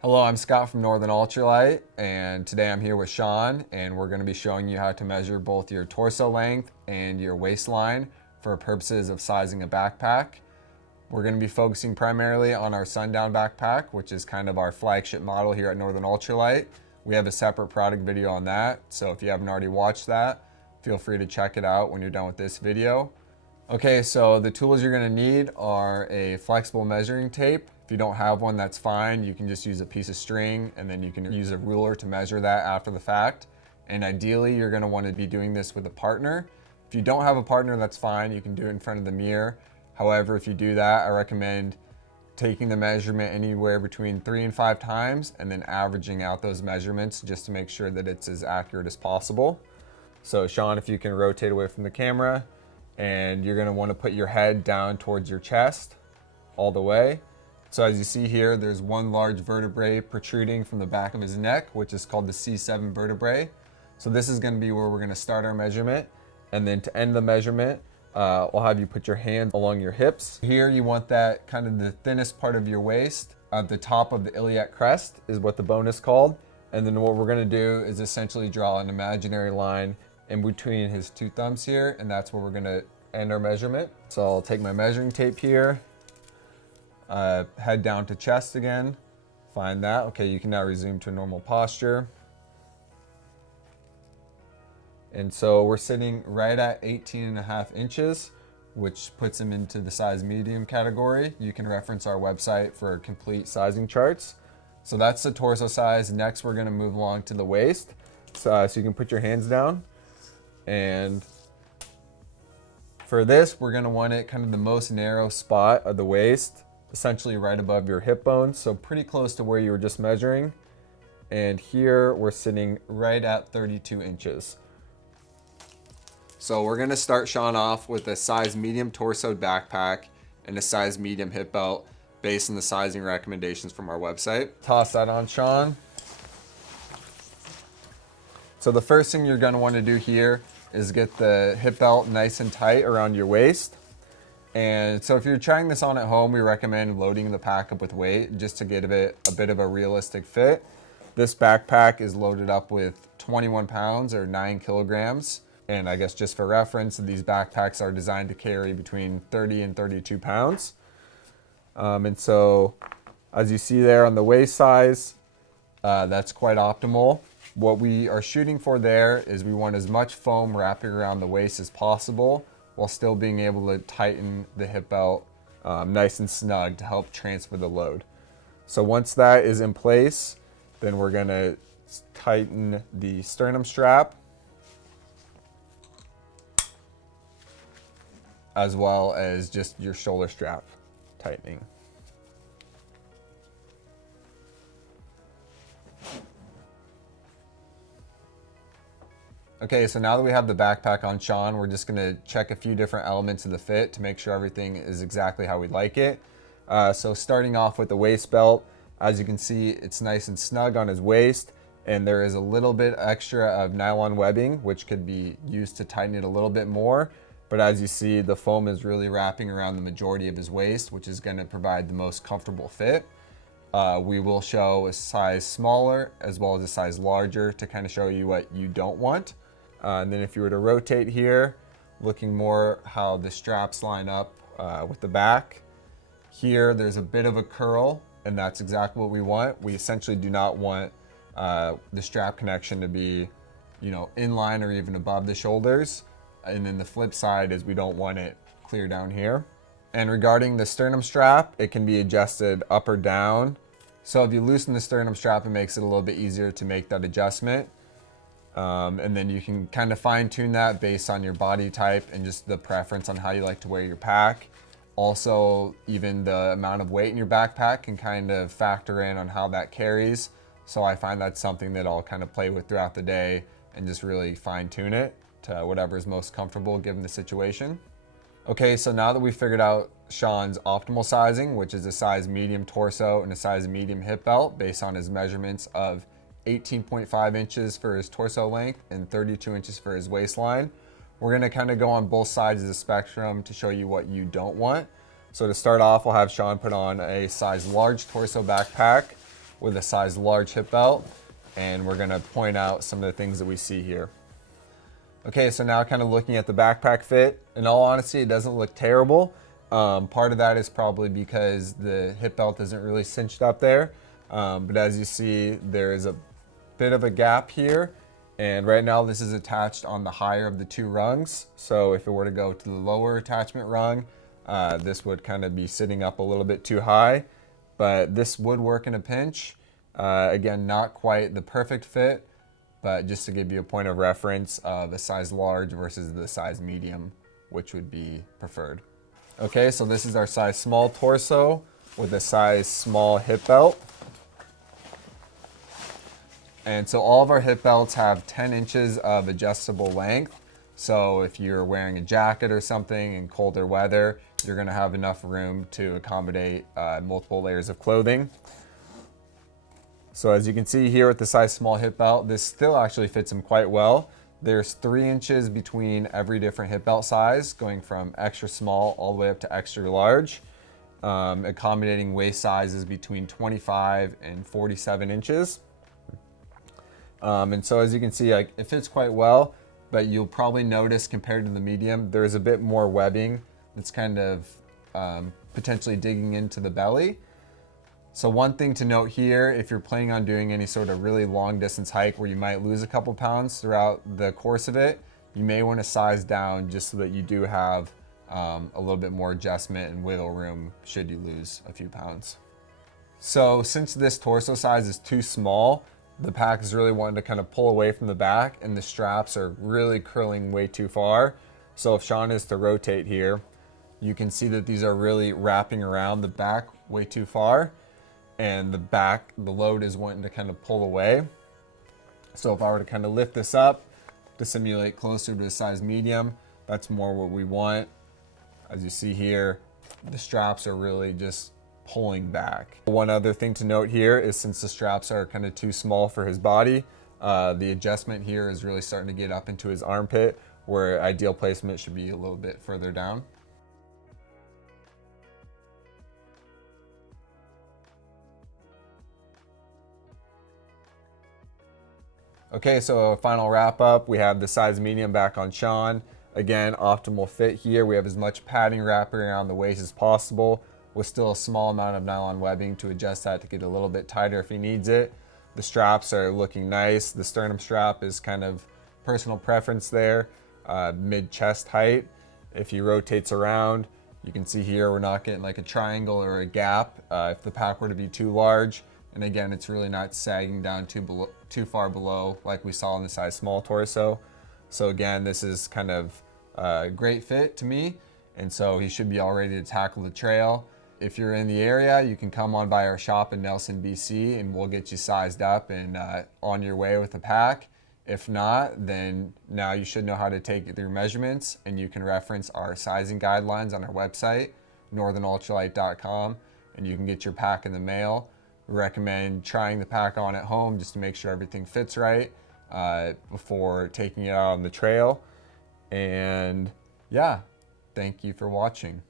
Hello, I'm Scott from Ultralight, and today I'm here with Sean, and we're going to be showing you how to measure both your torso length and your waistline for purposes of sizing a backpack. We're going to be focusing primarily on our Sundown backpack, which is kind of our flagship model here at Ultralight. We have a separate product video on that, so if you haven't already watched that, feel free to check it out when you're done with this video. Okay, so the tools you're going to need are a flexible measuring tape. If you don't have one, that's fine. You can just use a piece of string, and then you can use a ruler to measure that after the fact. And ideally, you're going to want to be doing this with a partner. If you don't have a partner, that's fine. You can do it in front of the mirror. However, if you do that, I recommend taking the measurement anywhere between 3 and 5 times and then averaging out those measurements just to make sure that it's as accurate as possible. So Sean, if you can rotate away from the camera, and you're going to want to put your head down towards your chest all the way. So as you see here, there's one large vertebrae protruding from the back of his neck, which is called the C7 vertebrae. So this is going to be where we're going to start our measurement. And then to end the measurement, I'll have you put your hands along your hips. Here you want that kind of the thinnest part of your waist. At the top of the iliac crest is what the bone is called. And then what we're going to do is essentially draw an imaginary line in between his two thumbs here, and that's where we're going to end our measurement. So I'll take my measuring tape here. Head down to chest again, find that. Okay, you can now resume to a normal posture. And so we're sitting right at 18.5 inches, which puts him into the size medium category. You can reference our website for complete sizing charts. So that's the torso size. Next, we're gonna move along to the waist. So you can put your hands down. And for this, we're gonna want it kind of the most narrow spot of the waist, essentially right above your hip bone, so pretty close to where you were just measuring. And here we're sitting right at 32 inches. So we're gonna start Sean off with a size medium torso backpack and a size medium hip belt based on the sizing recommendations from our website. Toss that on, Sean. So the first thing you're gonna wanna do here is get the hip belt nice and tight around your waist. And so if you're trying this on at home, we recommend loading the pack up with weight just to get a bit of a realistic fit. This backpack is loaded up with 21 pounds or 9 kilograms. And I guess just for reference, these backpacks are designed to carry between 30 and 32 pounds. And so as you see there on the waist size, that's quite optimal. What we are shooting for there is we want as much foam wrapping around the waist as possible, while still being able to tighten the hip belt nice and snug to help transfer the load. So once that is in place, then we're gonna tighten the sternum strap, as well as just your shoulder strap tightening. Okay, so now that we have the backpack on Sean, we're just gonna check a few different elements of the fit to make sure everything is exactly how we'd like it. So starting off with the waist belt, as you can see, it's nice and snug on his waist, and there is a little bit extra of nylon webbing, which could be used to tighten it a little bit more. But as you see, the foam is really wrapping around the majority of his waist, which is gonna provide the most comfortable fit. We will show a size smaller as well as a size larger to kind of show you what you don't want. And then if you were to rotate here, looking more how the straps line up with the back. Here, there's a bit of a curl, and that's exactly what we want. We essentially do not want the strap connection to be, in line or even above the shoulders. And then the flip side is we don't want it clear down here. And regarding the sternum strap, it can be adjusted up or down. So if you loosen the sternum strap, it makes it a little bit easier to make that adjustment. And then you can kind of fine tune that based on your body type and just the preference on how you like to wear your pack. Also, even the amount of weight in your backpack can kind of factor in on how that carries. So I find that's something that I'll kind of play with throughout the day and just really fine tune it to whatever is most comfortable given the situation. Okay, so now that we've figured out Sean's optimal sizing, which is a size medium torso and a size medium hip belt based on his measurements of 18.5 inches for his torso length and 32 inches for his waistline, we're gonna kind of go on both sides of the spectrum to show you what you don't want. So to start off, we'll have Sean put on a size large torso backpack with a size large hip belt, and we're gonna point out some of the things that we see here. Okay, so now kind of looking at the backpack fit. In all honesty, it doesn't look terrible. Part of that is probably because the hip belt isn't really cinched up there. But as you see, there is a bit of a gap here. And right now this is attached on the higher of the two rungs. So if it were to go to the lower attachment rung, this would kind of be sitting up a little bit too high. But this would work in a pinch. Again, not quite the perfect fit, but just to give you a point of reference of a size large versus the size medium, which would be preferred. Okay, so this is our size small torso with a size small hip belt. And so all of our hip belts have 10 inches of adjustable length. So if you're wearing a jacket or something in colder weather, you're gonna have enough room to accommodate multiple layers of clothing. So as you can see here with the size small hip belt, this still actually fits him quite well. There's 3 inches between every different hip belt size, going from extra small all the way up to extra large, accommodating waist sizes between 25 and 47 inches. And so as you can see, like, it fits quite well, but you'll probably notice compared to the medium, there's a bit more webbing that's kind of potentially digging into the belly. So one thing to note here, if you're planning on doing any sort of really long distance hike where you might lose a couple pounds throughout the course of it, you may want to size down just so that you do have a little bit more adjustment and wiggle room should you lose a few pounds. So since this torso size is too small, the pack is really wanting to kind of pull away from the back and the straps are really curling way too far. So if Sean is to rotate here, you can see that these are really wrapping around the back way too far. And the load is wanting to kind of pull away. So if I were to kind of lift this up to simulate closer to a size medium, that's more what we want. As you see here, the straps are really just pulling back. One other thing to note here is since the straps are kind of too small for his body, the adjustment here is really starting to get up into his armpit, where ideal placement should be a little bit further down. Okay, so a final wrap up, we have the size medium back on Sean. Again, optimal fit here. We have as much padding wrapping around the waist as possible with still a small amount of nylon webbing to adjust that to get a little bit tighter if he needs it. The straps are looking nice. The sternum strap is kind of personal preference there, mid-chest height. If he rotates around, you can see here we're not getting like a triangle or a gap if the pack were to be too large. And again, it's really not sagging down too far below like we saw in the size small torso. So again, this is kind of a great fit to me. And so he should be all ready to tackle the trail. If you're in the area, you can come on by our shop in Nelson, BC, and we'll get you sized up and on your way with the pack. If not, then now you should know how to take your measurements, and you can reference our sizing guidelines on our website, northernultralight.com, and you can get your pack in the mail. We recommend trying the pack on at home just to make sure everything fits right before taking it out on the trail. And yeah, thank you for watching.